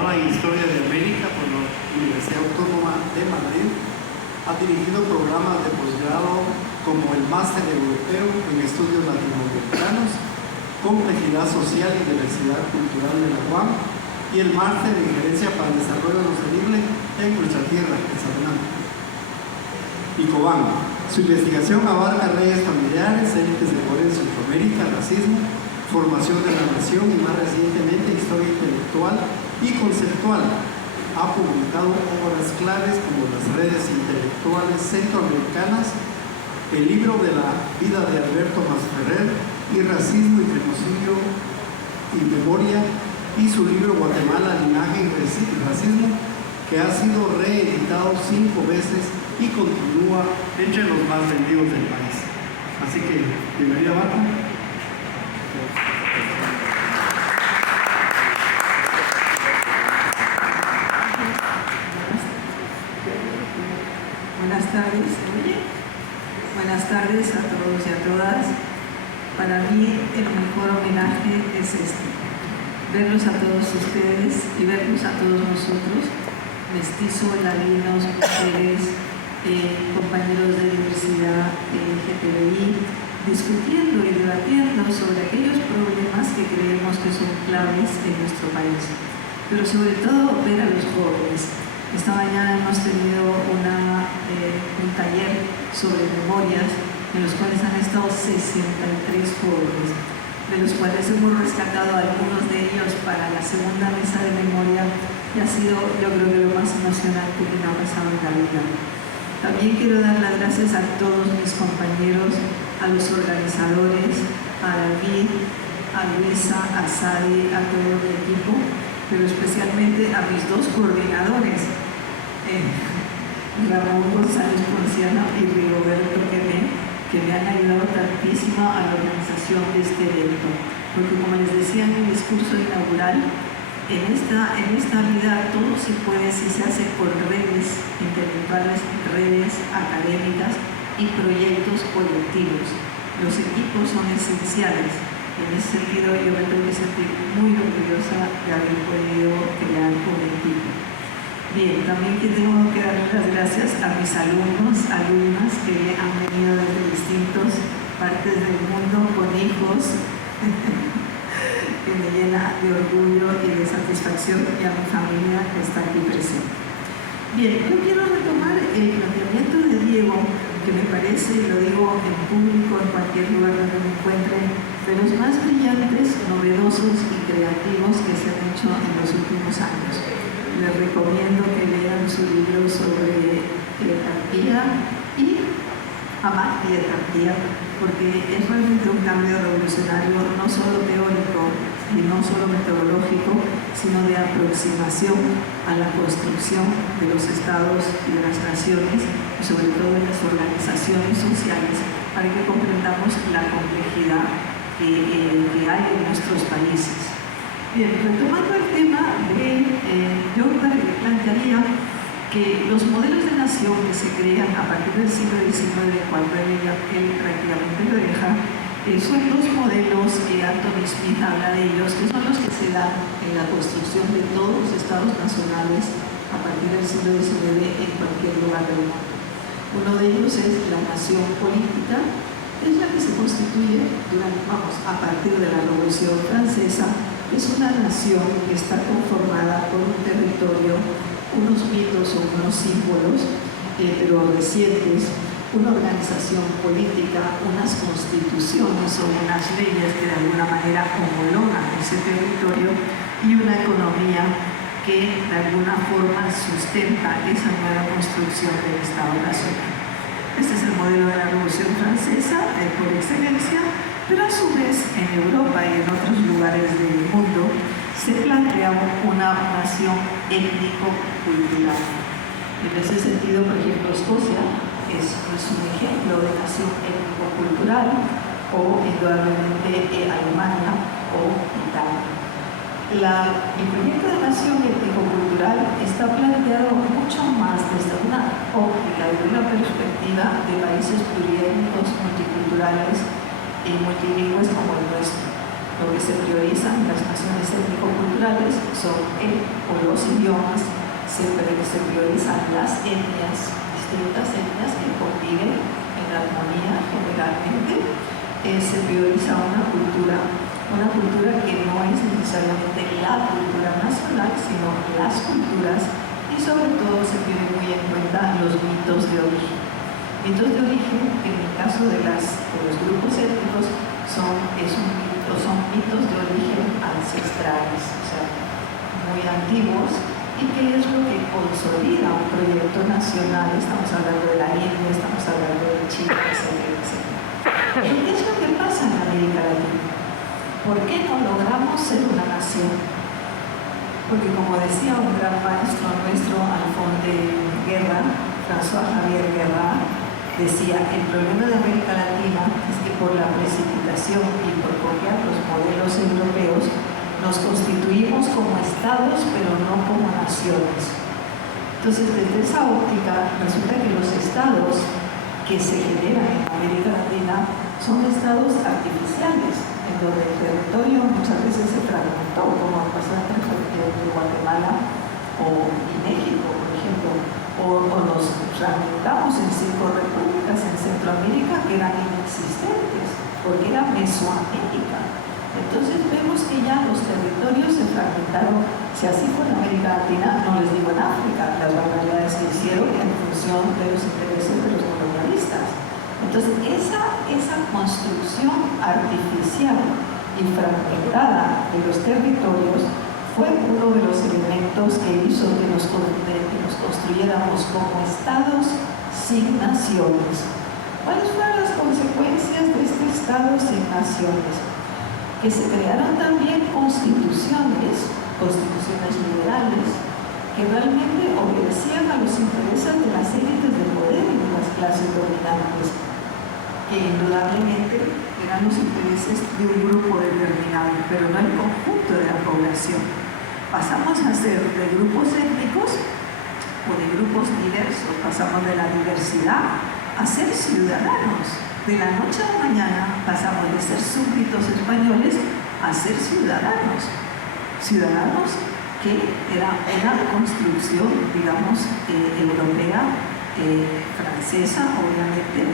licenciada en Historia de América por la Universidad Autónoma de Madrid. Ha dirigido programas de posgrado como el Máster Europeo en Estudios Latinoamericanos, Complejidad Social y Diversidad Cultural de la UAM y el Máster en Gerencia para el Desarrollo Sostenible en nuestra tierra, en Sabanán y Cobán. Su investigación abarca redes familiares, élites de poder en Centroamérica, racismo, formación de la nación y más recientemente historia intelectual y conceptual. Ha publicado obras claves como Las redes intelectuales centroamericanas, el libro de la vida de Alberto Masferrer y Racismo y Genocidio y Memoria, y su libro Guatemala, Linaje y Racismo, que ha sido reeditado 5 veces y continúa entre los más vendidos del país. Así que, bienvenida, Marco. Buenas tardes. Buenas tardes a todos y a todas. Para mí el mejor homenaje es verlos a todos ustedes y verlos a todos nosotros, mestizos, ladinos, mujeres, compañeros de diversidad LGTBI, discutiendo y debatiendo sobre aquellos problemas que creemos que son claves en nuestro país, pero sobre todo ver a los jóvenes. Esta mañana hemos tenido un taller sobre memorias, en los cuales han estado 63 jóvenes, de los cuales hemos rescatado a algunos de ellos para la segunda mesa de memoria, y ha sido, yo creo que lo más emocionante que me ha pasado en la vida. También quiero dar las gracias a todos mis compañeros, a los organizadores, a David, a Luisa, a Sadi, a todo mi equipo, pero especialmente a mis 2 coordinadores, Ramón González Ponciano y Rigoberto Quemé, que me han ayudado tantísimo a la organización de este evento. Porque como les decía en mi discurso inaugural, en esta vida todo se puede si se hace por redes intelectuales, redes académicas y proyectos colectivos. Los equipos son esenciales. En ese sentido, yo me tengo que sentir muy orgullosa de haber podido crear un equipo. Bien, también tengo que dar las gracias a mis alumnas que han venido desde distintas partes del mundo con hijos, que me llena de orgullo y de satisfacción, y a mi familia que está aquí presente. Bien, yo quiero retomar el planteamiento de Diego, que me parece, y lo digo en público, en cualquier lugar donde me encuentren, de los más brillantes, novedosos y creativos que se han hecho en los últimos años. Les recomiendo que lean su libro sobre etarquía y amar y etarquía, porque es realmente un cambio revolucionario, no solo teórico y no solo metodológico, sino de aproximación a la construcción de los estados y de las naciones, y sobre todo de las organizaciones sociales, para que comprendamos la complejidad que hay en nuestros países. Bien, retomando el tema yo plantearía que los modelos de nación que se crean a partir del siglo XIX, cuando él prácticamente lo deja, son 2 modelos que Anthony Smith habla de ellos, que son los que se dan en la construcción de todos los estados nacionales a partir del siglo XIX en cualquier lugar del mundo. Uno de ellos es la nación política, es la que se constituye a partir de la Revolución Francesa. Es una nación que está conformada por un territorio, unos mitos o unos símbolos, pero recientes, una organización política, unas constituciones o unas leyes que de alguna manera homologan ese territorio, y una economía que de alguna forma sustenta esa nueva construcción del Estado Nacional. Este es el modelo de la Revolución Francesa por excelencia, pero a su vez en Europa y en otros lugares del mundo se plantea una nación étnico-cultural. En ese sentido, por ejemplo, Escocia es un ejemplo de nación étnico-cultural, o indudablemente Alemania o Italia. El proyecto de nación étnico-cultural está planteado mucho más desde una óptica, desde una perspectiva de países pluriétnicos, multiculturales y multilingües como el nuestro. Lo que se prioriza en las naciones étnico-culturales son los idiomas, se priorizan las etnias, distintas etnias que conviven en armonía generalmente. Se prioriza una cultura que no es necesariamente la cultura nacional, sino las culturas, y sobre todo se tiene muy en cuenta los mitos de origen. Mitos de origen, en el caso de los grupos étnicos, son mitos de origen ancestrales, o sea, muy antiguos, y que es lo que consolida un proyecto nacional. Estamos hablando de la India, estamos hablando de Chile, etcétera, etcétera. ¿Qué es lo que pasa en América Latina? ¿Por qué no logramos ser una nación? Porque como decía un gran maestro nuestro, Alfonso de Guerra, François Javier Guerra, decía, el problema de América Latina es que por la precipitación y por copiar los modelos europeos, nos constituimos como estados, pero no como naciones. Entonces, desde esa óptica, resulta que los estados que se generan en América Latina son estados artificiales, en donde el territorio muchas veces se fragmentó, como pasó en Guatemala y México, por ejemplo, o nos fragmentamos en 5 repúblicas en Centroamérica que eran inexistentes, porque era Mesoamérica. Entonces vemos que ya los territorios se fragmentaron. Si así fue en América Latina, no les digo en África, las barbaridades que hicieron en función de los intereses de los colonialistas. Entonces esa construcción artificial y fragmentada de los territorios fue uno de los elementos que hizo que nos construyéramos como estados sin naciones. ¿Cuáles fueron las consecuencias de este estado sin naciones? Que se crearon también constituciones liberales, que realmente obedecían a los intereses de las élites de poder y de las clases dominantes, que indudablemente eran los intereses de un grupo determinado, pero no el conjunto de la población. Pasamos a ser de grupos étnicos o de grupos diversos, pasamos de la diversidad a ser ciudadanos. De la noche a la mañana pasamos de ser súbditos españoles a ser ciudadanos. Ciudadanos que era una construcción, digamos, europea, francesa, obviamente,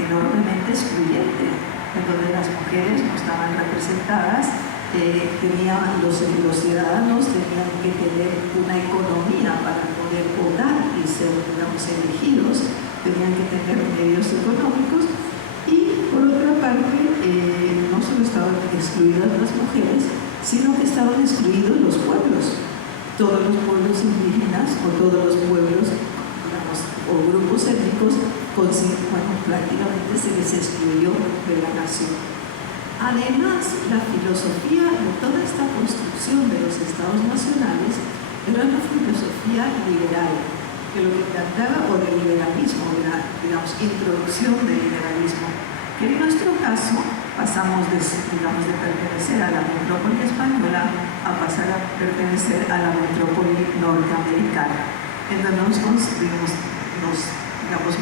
enormemente excluyente, en donde las mujeres no estaban representadas. Los ciudadanos tenían que tener una economía para poder votar y ser, digamos, elegidos, tenían que tener medios económicos. Y por otra parte, no solo estaban excluidas las mujeres, sino que estaban excluidos los pueblos, todos los pueblos indígenas o todos los pueblos, digamos, o grupos étnicos, prácticamente se les excluyó de la nación. Además, la filosofía de toda esta construcción de los estados nacionales era una filosofía liberal, que lo que trataba, o de liberalismo, de la, digamos, introducción del liberalismo, que en nuestro caso pasamos de pertenecer a la metrópoli española a pasar a pertenecer a la metrópoli norteamericana, en donde nos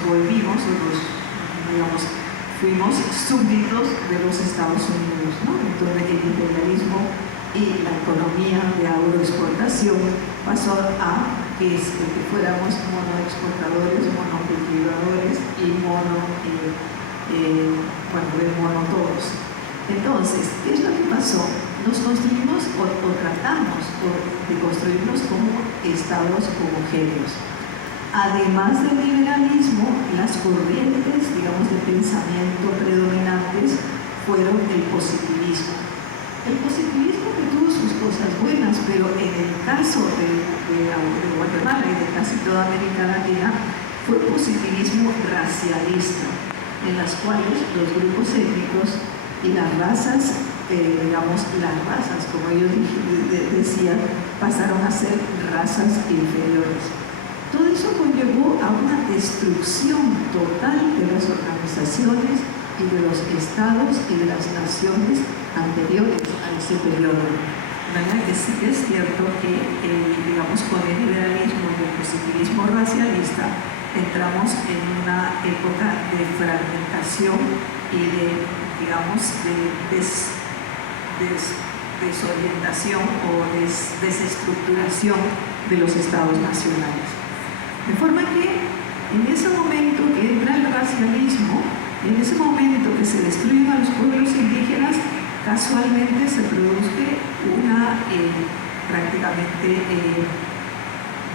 volvimos, fuimos súbditos de los Estados Unidos, ¿no? Entonces el imperialismo y la economía de agroexportación pasó a que fuéramos monoexportadores, monocultivadores y de mono todos. Entonces, ¿qué es lo que pasó? Nos construimos o tratamos de construirnos como estados homogéneos. Además del liberalismo, las corrientes, digamos, de pensamiento predominantes fueron el positivismo. El positivismo que tuvo sus cosas buenas, pero en el caso de Guatemala y de casi toda América Latina, fue positivismo racialista, en las cuales los grupos étnicos y las razas, como ellos decían, pasaron a ser razas inferiores. Todo eso conllevó a una destrucción total de las organizaciones y de los estados y de las naciones anteriores a ese periodo. De manera que sí que es cierto que, con el liberalismo y el positivismo racialista entramos en una época de fragmentación y de desorientación o desestructuración de los estados nacionales. De forma que en ese momento que entra el racialismo, en ese momento que se destruyen a los pueblos indígenas, casualmente se produce una prácticamente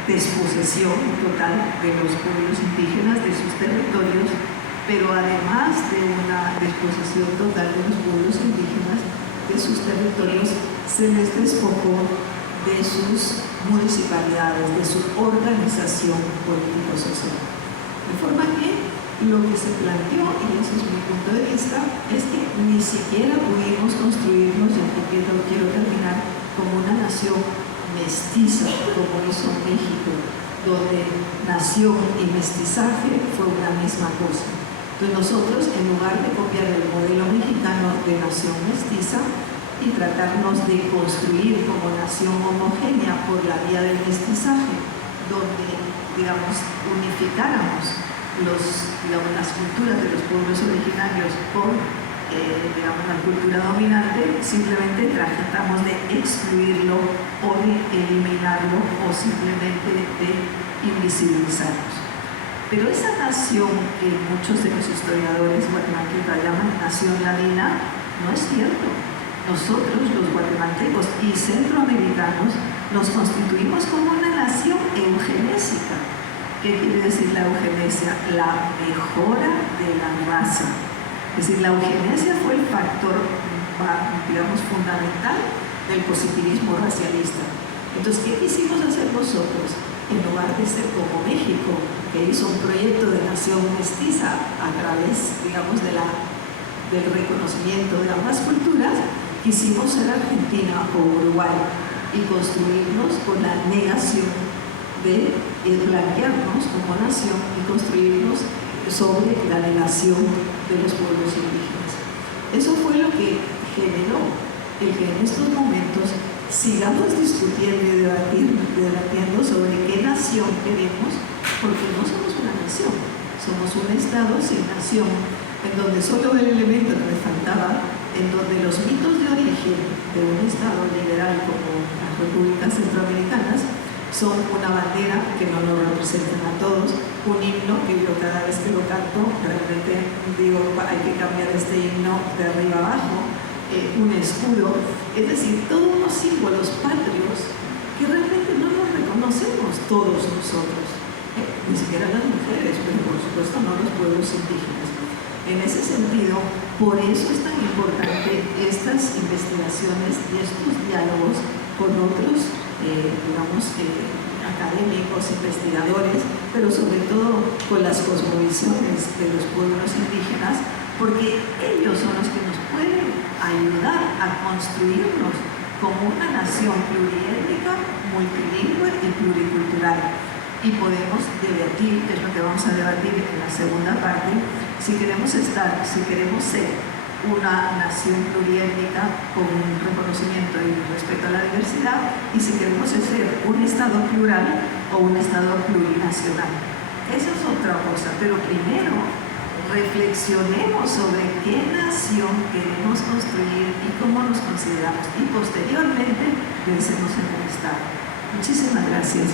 desposesión total de los pueblos indígenas de sus territorios, pero además de una desposesión total de los pueblos indígenas de sus territorios, se les despojó de sus municipalidades, de su organización político-social. De forma que lo que se planteó, y ese es mi punto de vista, es que ni siquiera pudimos construirnos, y aquí quiero terminar, como una nación mestiza, como hizo México, donde nación y mestizaje fue una misma cosa. Entonces nosotros, en lugar de copiar el modelo mexicano de nación mestiza y tratarnos de construir como nación homogénea por la vía del mestizaje, donde, digamos, unificáramos las culturas de los pueblos originarios con la cultura dominante, simplemente tratamos de excluirlo o de eliminarlo o simplemente de invisibilizarlos. Pero esa nación que muchos de los historiadores guatemaltecos llaman nación ladina, no es cierto. Nosotros, los guatemaltecos y centroamericanos, nos constituimos como una nación eugenésica. ¿Qué quiere decir la eugenesia? La mejora de la raza. Es decir, la eugenesia fue el factor, digamos, fundamental del positivismo racialista. Entonces, ¿qué quisimos hacer nosotros? En lugar de ser como México, que hizo un proyecto de nación mestiza a través, digamos, del reconocimiento de ambas culturas, quisimos ser Argentina o Uruguay y construirnos con la negación de blanquearnos como nación y construirnos sobre la negación de los pueblos indígenas. Eso fue lo que generó el que en estos momentos sigamos discutiendo y debatiendo sobre qué nación queremos, porque no somos una nación, somos un Estado sin nación, en donde solo el elemento que me faltaba, en donde los mitos de origen de un Estado liberal como las repúblicas centroamericanas son una bandera que no nos representan a todos, un himno que yo cada vez que lo canto realmente digo hay que cambiar este himno de arriba abajo, un escudo, es decir, todos unos símbolos patrios que realmente no nos reconocemos todos nosotros, ni siquiera las mujeres, pero por supuesto no los pueblos indígenas. En ese sentido, por eso es tan importante estas investigaciones y estos diálogos con otros académicos, investigadores, pero sobre todo con las cosmovisiones de los pueblos indígenas, porque ellos son los que nos pueden ayudar a construirnos como una nación pluriétnica, multilingüe y pluricultural. Y podemos debatir, que es lo que vamos a debatir en la segunda parte, si queremos ser una nación pluriétnica con un reconocimiento y respeto a la diversidad, y si queremos ser un Estado plural o un Estado plurinacional. Esa es otra cosa, pero primero reflexionemos sobre qué nación queremos construir y cómo nos consideramos, y posteriormente pensemos en el Estado. Muchísimas gracias.